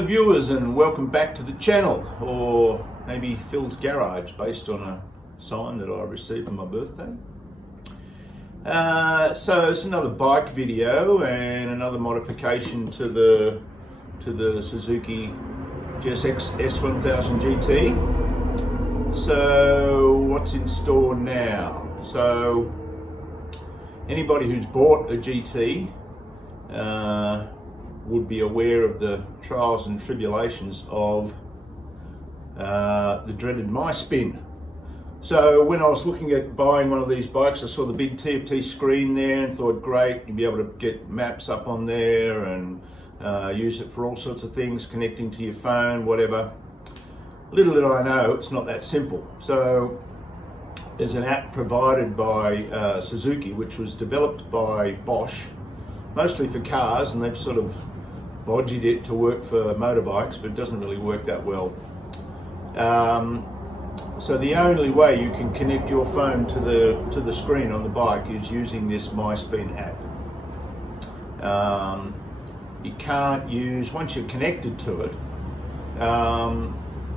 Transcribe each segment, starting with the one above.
Hello viewers, and welcome back to the channel, or maybe Phil's Garage, based on a sign that I received for my birthday. So it's another bike video and another modification to the Suzuki GSX-S1000GT. So what's in store now? So anybody who's bought a GT would be aware of the trials and tribulations of the dreaded MySpin. So when I was looking at buying one of these bikes, I saw the big TFT screen there and thought, great, you'd be able to get maps up on there and use it for all sorts of things, connecting to your phone, whatever. Little did I know, it's not that simple. So there's an app provided by Suzuki, which was developed by Bosch, mostly for cars, and they've sort of bodged it to work for motorbikes, but it doesn't really work that well. So the only way you can connect your phone to the screen on the bike is using this MySpin app. You can't use, once you're connected to it,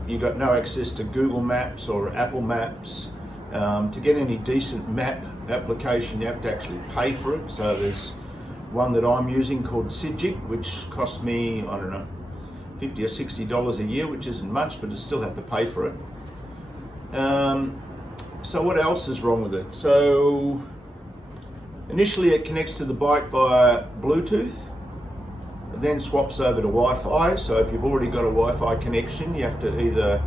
you've got no access to Google Maps or Apple Maps. To get any decent map application, you have to actually pay for it. So there's one that I'm using called Sigic, which costs me, I don't know, $50 or $60 a year, which isn't much, but I still have to pay for it. So what else is wrong with it? So initially it connects to the bike via Bluetooth, then swaps over to Wi-Fi. So if you've already got a Wi-Fi connection, you have to either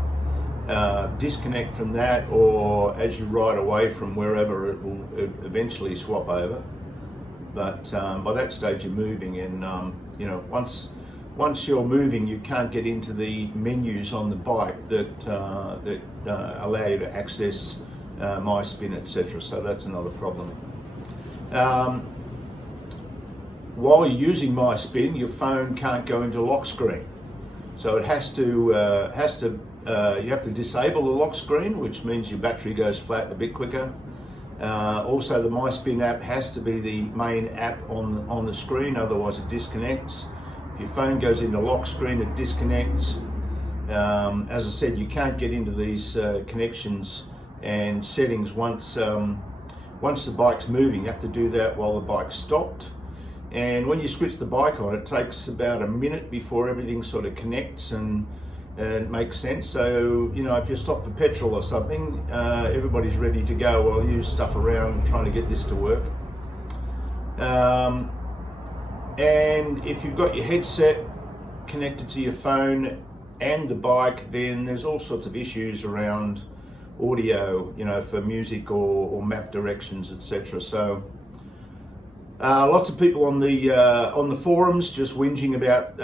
disconnect from that, or as you ride away from wherever, it will eventually swap over. But by that stage you're moving, and you know, once you're moving, you can't get into the menus on the bike that allow you to access MySpin, etc. So that's another problem. While you're using MySpin, your phone can't go into lock screen, so it has to you have to disable the lock screen, which means your battery goes flat a bit quicker. Also, the MySpin app has to be the main app on the screen, otherwise it disconnects. If your phone goes into lock screen, it disconnects. As I said, you can't get into these connections and settings once the bike's moving. You have to do that while the bike's stopped. And when you switch the bike on, it takes about a minute before everything sort of connects and makes sense. So, you know, if you're stopped for petrol or something, everybody's ready to go while you stuff around trying to get this to work. And if you've got your headset connected to your phone and the bike, then there's all sorts of issues around audio, you know, for music or map directions, etc. So lots of people on the forums just whinging about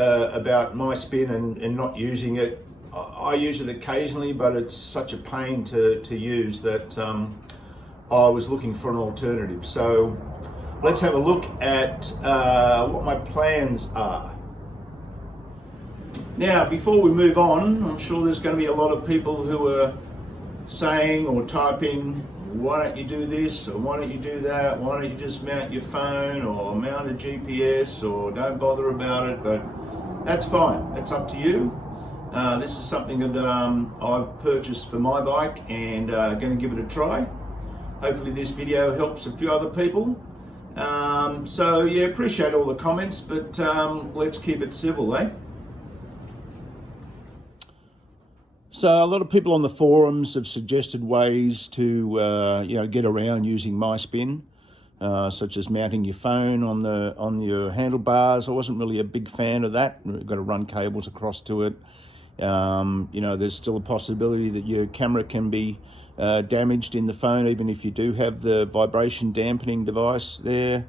MySpin and not using it. I use it occasionally, but it's such a pain to use that I was looking for an alternative. So let's have a look at what my plans are. Now, before we move on, I'm sure there's going to be a lot of people who are saying or typing, why don't you do this, or why don't you do that, why don't you just mount your phone or mount a GPS, or don't bother about it. But that's fine, it's up to you. This is something that I've purchased for my bike, and going to give it a try. Hopefully this video helps a few other people. So yeah, appreciate all the comments, but let's keep it civil, eh? So a lot of people on the forums have suggested ways to you know, get around using MySpin, such as mounting your phone on your handlebars. I wasn't really a big fan of that. You've got to run cables across to it. You know, there's still a possibility that your camera can be damaged in the phone, even if you do have the vibration dampening device there.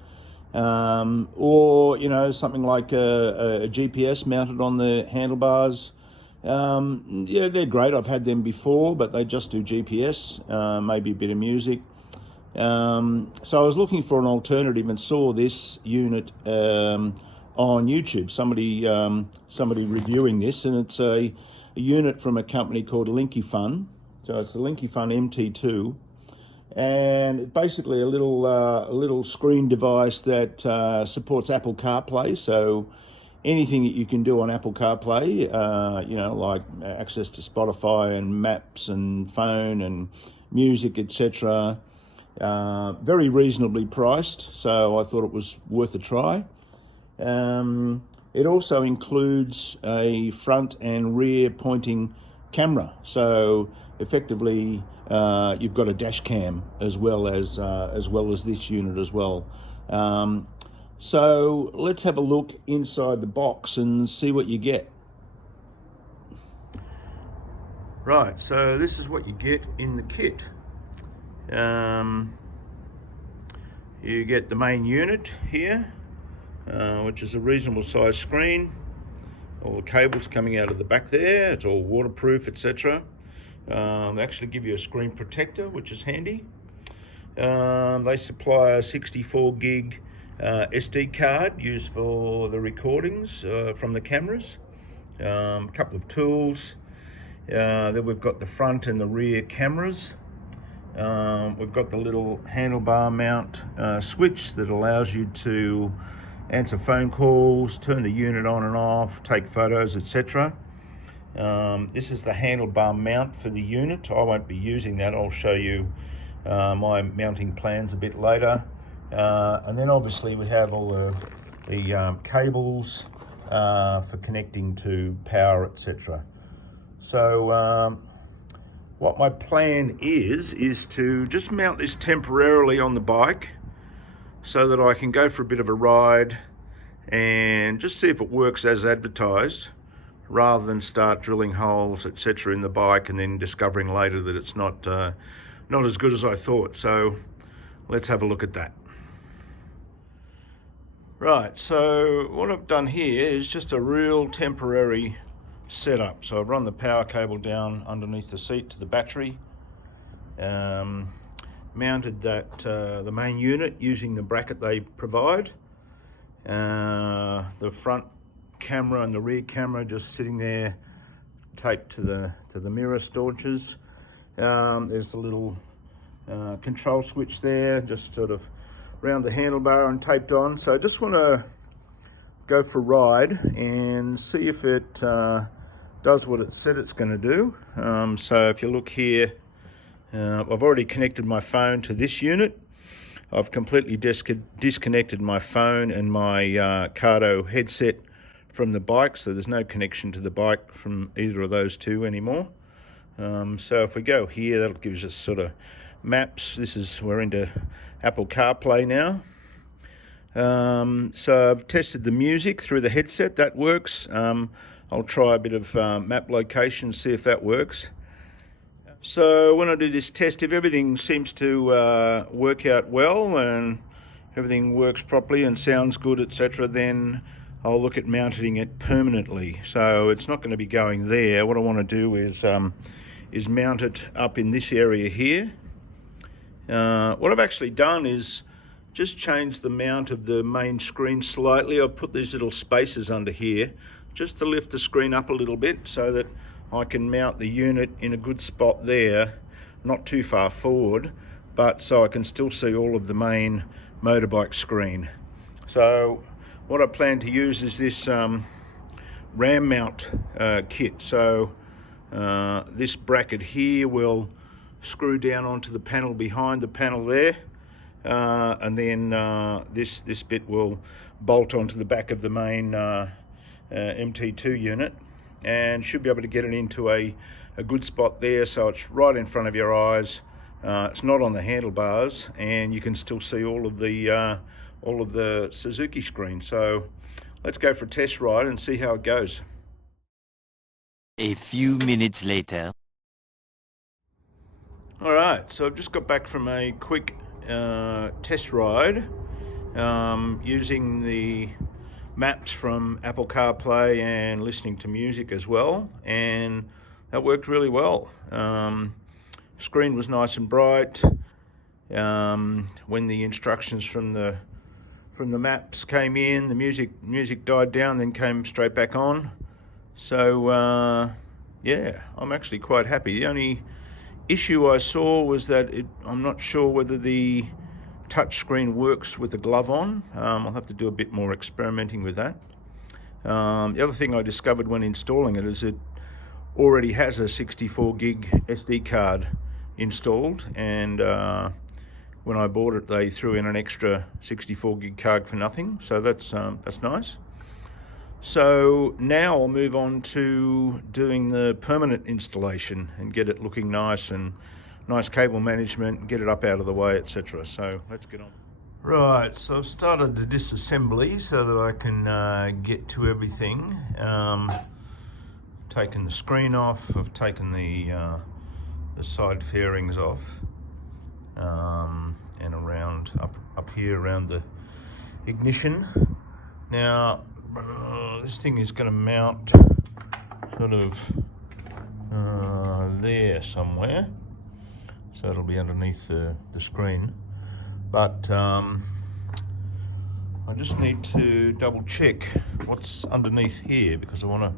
Or, you know, something like a GPS mounted on the handlebars. Yeah, they're great. I've had them before, but they just do GPS, maybe a bit of music. So I was looking for an alternative and saw this unit on YouTube. Somebody reviewing this, and it's a unit from a company called Linkifun. So it's the Linkifun MT2, and it's basically a little screen device that supports Apple CarPlay. So anything that you can do on Apple CarPlay, you know, like access to Spotify and maps and phone and music, etc. Very reasonably priced, so I thought it was worth a try. It also includes a front and rear pointing camera, so effectively you've got a dash cam as well as this unit as well. So let's have a look inside the box and see what you get. Right, so this is what you get in the kit. You get the main unit here, which is a reasonable size screen. All the cables coming out of the back there, it's all waterproof, etc. They actually give you a screen protector, which is handy. They supply a 64 gig SD card used for the recordings from the cameras. A couple of tools. Then we've got the front and the rear cameras. We've got the little handlebar mount switch that allows you to answer phone calls, turn the unit on and off, take photos, etc. This is the handlebar mount for the unit. I won't be using that. I'll show you my mounting plans a bit later. And then obviously we have all the cables for connecting to power, etc. So what my plan is to just mount this temporarily on the bike so that I can go for a bit of a ride and just see if it works as advertised, rather than start drilling holes, etc. in the bike and then discovering later that it's not as good as I thought. So let's have a look at that. Right, so what I've done here is just a real temporary setup. So I've run the power cable down underneath the seat to the battery, mounted that the main unit using the bracket they provide, the front camera and the rear camera just sitting there taped to the mirror staunches. There's the little control switch there, just sort of around the handlebar and taped on. So I just want to go for a ride and see if it does what it said it's going to do. So if you look here, I've already connected my phone to this unit. I've completely disconnected my phone and my Cardo headset from the bike, so there's no connection to the bike from either of those two anymore. So if we go here, that gives us sort of maps. We're into Apple CarPlay now. So I've tested the music through the headset, that works. I'll try a bit of map location, see if that works. So when I do this test, if everything seems to work out well and everything works properly and sounds good, etc., then I'll look at mounting it permanently. So it's not going to be going there. What I want to do is mount it up in this area here. What I've actually done is just change the mount of the main screen slightly. I've put these little spaces under here just to lift the screen up a little bit so that I can mount the unit in a good spot there, not too far forward, but so I can still see all of the main motorbike screen. So what I plan to use is this ram mount kit. So this bracket here will screw down onto the panel behind the panel there, and then this bit will bolt onto the back of the main MT2 unit, and should be able to get it into a good spot there so it's right in front of your eyes. It's not on the handlebars, and you can still see all of the Suzuki screen. So let's go for a test ride and see how it goes. A few minutes later. All right, so I've just got back from a quick test ride using the maps from Apple CarPlay and listening to music as well, and that worked really well. Screen was nice and bright. When the instructions from the maps came in, the music died down, then came straight back on. So yeah, I'm actually quite happy. The only issue I saw was that I'm not sure whether the touch screen works with the glove on. I'll have to do a bit more experimenting with that. The other thing I discovered when installing it is it already has a 64 gig SD card installed, and when I bought it they threw in an extra 64 gig card for nothing, so that's nice. So now I'll move on to doing the permanent installation and get it looking nice, and nice cable management, get it up out of the way, etc. So let's get on. Right, so I've started the disassembly so that I can get to everything. Taken the screen off, I've taken the side fairings off, and around up here around the ignition. Now this thing is going to mount sort of there somewhere, so it'll be underneath the screen. But I just need to double check what's underneath here, because I want to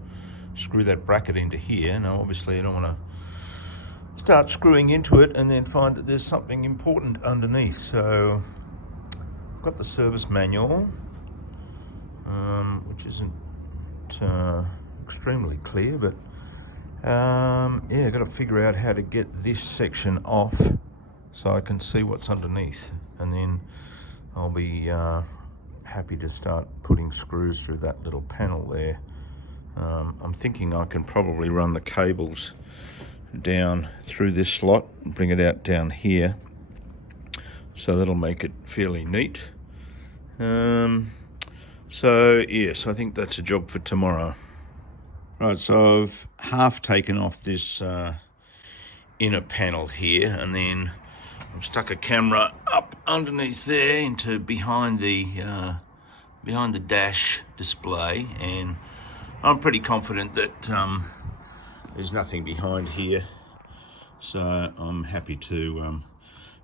screw that bracket into here. Now obviously I don't want to start screwing into it and then find that there's something important underneath. So I've got the service manual, which isn't extremely clear, but yeah, I've got to figure out how to get this section off so I can see what's underneath, and then I'll be happy to start putting screws through that little panel there. I'm thinking I can probably run the cables down through this slot and bring it out down here, so that'll make it fairly neat. So yes, I think that's a job for tomorrow. Right, so I've half taken off this inner panel here, and then I've stuck a camera up underneath there into behind the dash display, and I'm pretty confident that there's nothing behind here, so I'm happy to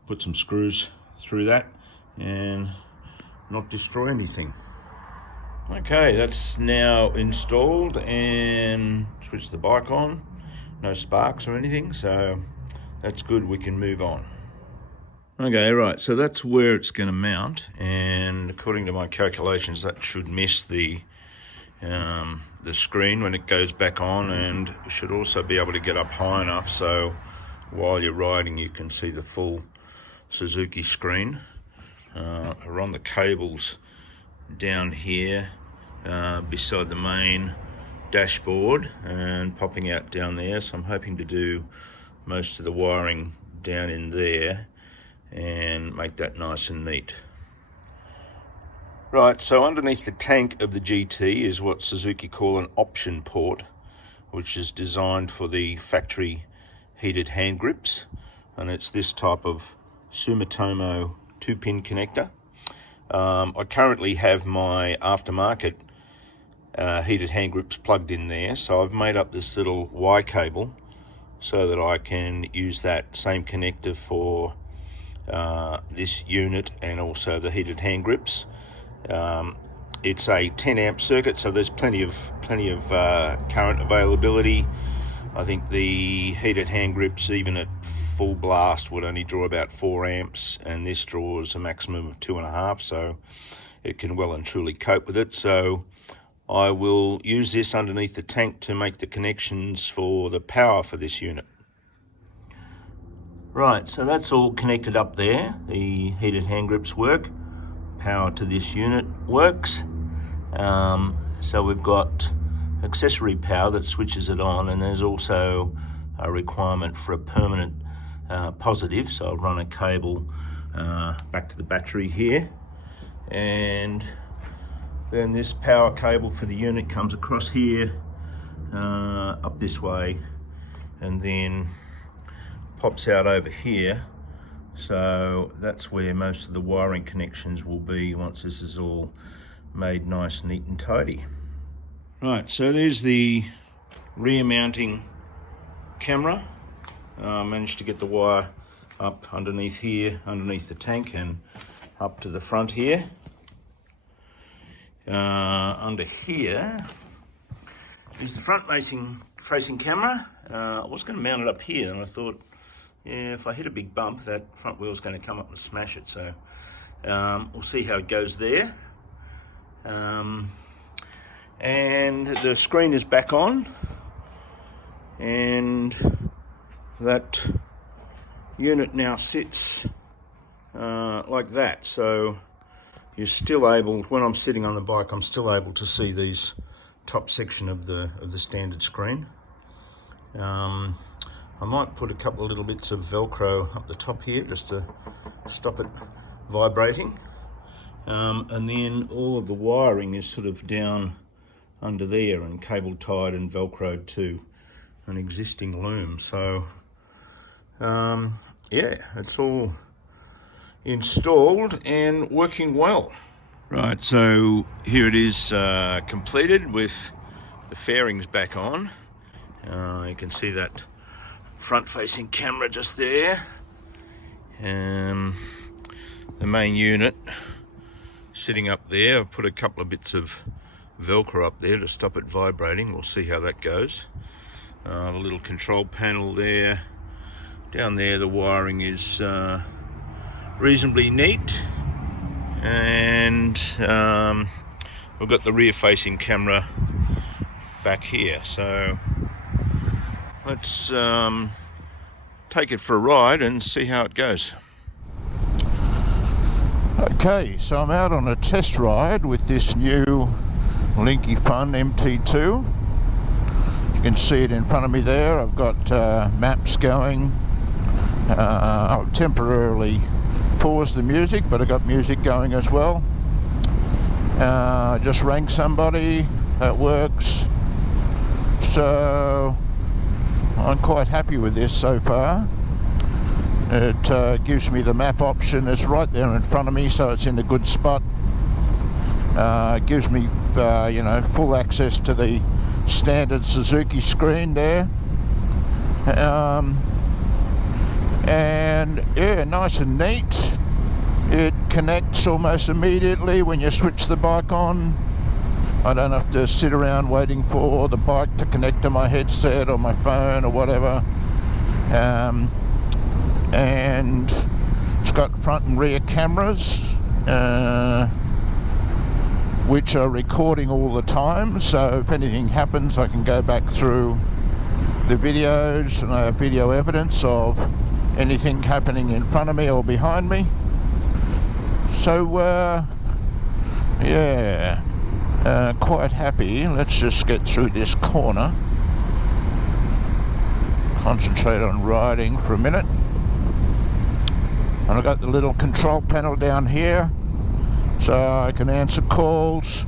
put some screws through that and not destroy anything. Okay, that's now installed, and switch the bike on. No sparks or anything, so that's good. We can move on. Okay, right, so that's where it's going to mount, and according to my calculations that should miss the screen when it goes back on, and should also be able to get up high enough so while you're riding you can see the full Suzuki screen. I run the cables down here beside the main dashboard and popping out down there, so I'm hoping to do most of the wiring down in there and make that nice and neat. Right, so underneath the tank of the GT is what Suzuki call an option port, which is designed for the factory heated hand grips, and it's this type of Sumitomo 2-pin connector. I currently have my aftermarket heated hand grips plugged in there, so I've made up this little Y cable so that I can use that same connector for this unit and also the heated hand grips. It's a 10 amp circuit, so there's plenty of current availability. I think the heated hand grips, even at full blast, would only draw about 4 amps, and this draws a maximum of 2.5, so it can well and truly cope with it. So I will use this underneath the tank to make the connections for the power for this unit. Right, so that's all connected up there. The heated hand grips work, power to this unit works. So we've got accessory power that switches it on, and there's also a requirement for a permanent positive, so I'll run a cable back to the battery here, and then this power cable for the unit comes across here, up this way, and then pops out over here. So that's where most of the wiring connections will be once this is all made nice, neat and tidy. Right, so there's the rear mounting camera. Managed to get the wire up underneath here, underneath the tank, and up to the front here. Under here is the front facing camera. I was going to mount it up here, and I thought, yeah, if I hit a big bump, that front wheel's going to come up and smash it. So we'll see how it goes there. and the screen is back on, and that unit now sits like that. So you're still able, when I'm sitting on the bike, I'm still able to see these top section of the standard screen. I might put a couple of little bits of Velcro up the top here just to stop it vibrating. And then all of the wiring is sort of down under there and cable tied and Velcroed to an existing loom. So yeah, it's all installed and working well. Right, so here it is completed with the fairings back on. You can see that front-facing camera just there. The main unit sitting up there. I've put a couple of bits of Velcro up there to stop it vibrating. We'll see how that goes. The little control panel there. Down there the wiring is reasonably neat, and we've got the rear-facing camera back here. So let's take it for a ride and see how it goes. Okay, so I'm out on a test ride with this new Linkifun MT2. You can see it in front of me there. I've got maps going. I've temporarily paused the music, but I got music going as well. Just rang somebody, that works. So I'm quite happy with this so far. It gives me the map option. It's right there in front of me, so it's in a good spot. It gives me you know, full access to the standard Suzuki screen there. And yeah, nice and neat. It connects almost immediately when you switch the bike on. I don't have to sit around waiting for the bike to connect to my headset or my phone or whatever. And it's got front and rear cameras, which are recording all the time, so if anything happens I can go back through the videos and I have video evidence of anything happening in front of me or behind me. So yeah, quite happy. Let's just get through this corner, concentrate on riding for a minute. And I've got the little control panel down here, so I can answer calls,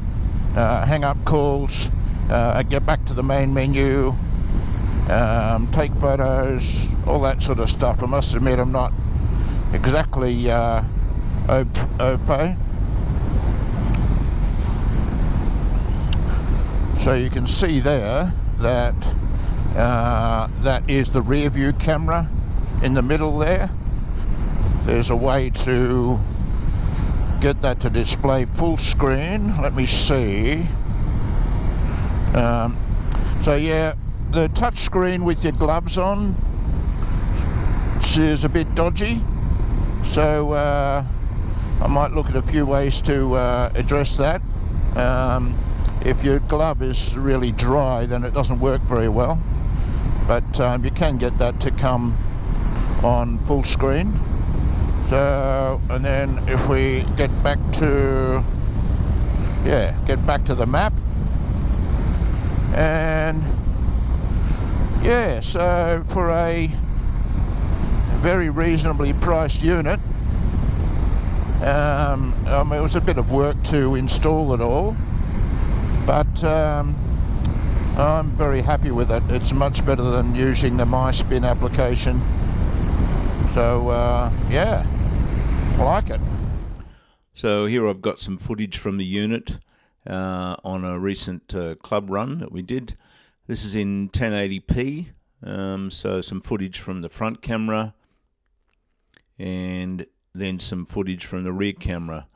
hang up calls, get back to the main menu, take photos, all that sort of stuff. I must admit I'm not exactly au fait. So you can see there that that is the rear view camera in the middle there. There's a way to get that to display full screen. Let me see. So yeah, the touch screen with your gloves on is a bit dodgy, so I might look at a few ways to address that. If your glove is really dry, then it doesn't work very well, but you can get that to come on full screen. So, and then if we get back to the map, and yeah, so for a very reasonably priced unit, I mean, it was a bit of work to install it all, but I'm very happy with it. It's much better than using the MySpin application. So yeah, I like it. So here I've got some footage from the unit on a recent club run that we did. This is in 1080p, so some footage from the front camera and then some footage from the rear camera.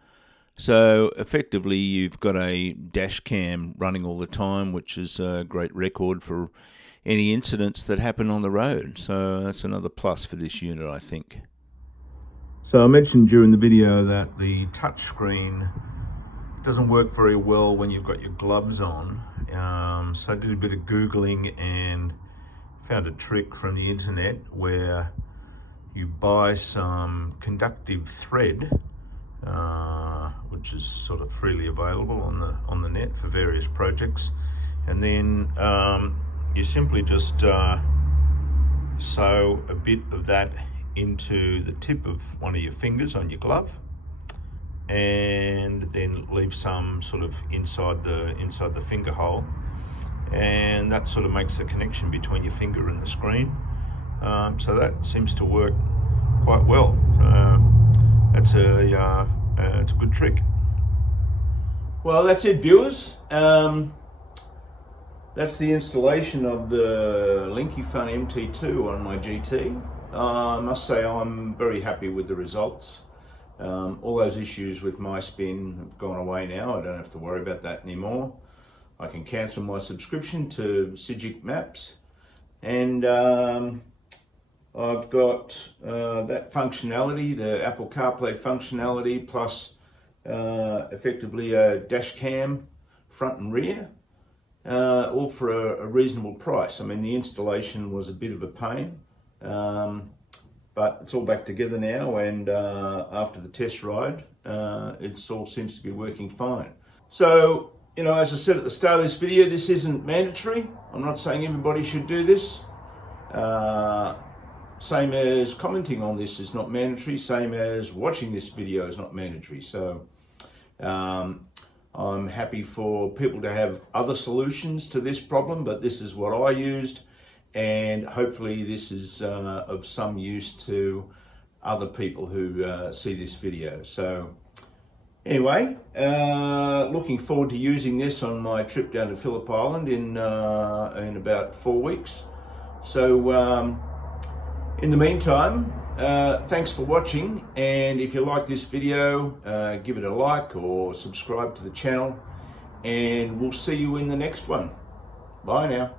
So effectively you've got a dash cam running all the time, which is a great record for any incidents that happen on the road. So that's another plus for this unit, I think. So I mentioned during the video that the touchscreen doesn't work very well when you've got your gloves on. So I did a bit of Googling and found a trick from the internet where you buy some conductive thread, which is sort of freely available on the net for various projects, and then you simply just sew a bit of that into the tip of one of your fingers on your glove, and then leave some sort of inside the finger hole, and that sort of makes the connection between your finger and the screen. So that seems to work quite well. It's a good trick. Well, that's it, viewers. That's the installation of the Linkifun MT2 on my GT. I must say I'm very happy with the results. All those issues with my spin have gone away now. I don't have to worry about that anymore. I can cancel my subscription to Suzuki Maps, and I've got that functionality, the Apple CarPlay functionality, plus effectively a dash cam front and rear, all for a reasonable price. I mean, the installation was a bit of a pain, but it's all back together now, and after the test ride, it all seems to be working fine. So, you know, as I said at the start of this video, this isn't mandatory. I'm not saying everybody should do this. Same as commenting on this is not mandatory, same as watching this video is not mandatory. So I'm happy for people to have other solutions to this problem, but this is what I used, and hopefully this is of some use to other people who see this video. So anyway, looking forward to using this on my trip down to Phillip Island in about 4 weeks. So in the meantime, thanks for watching, and if you like this video, give it a like or subscribe to the channel, and we'll see you in the next one. Bye now.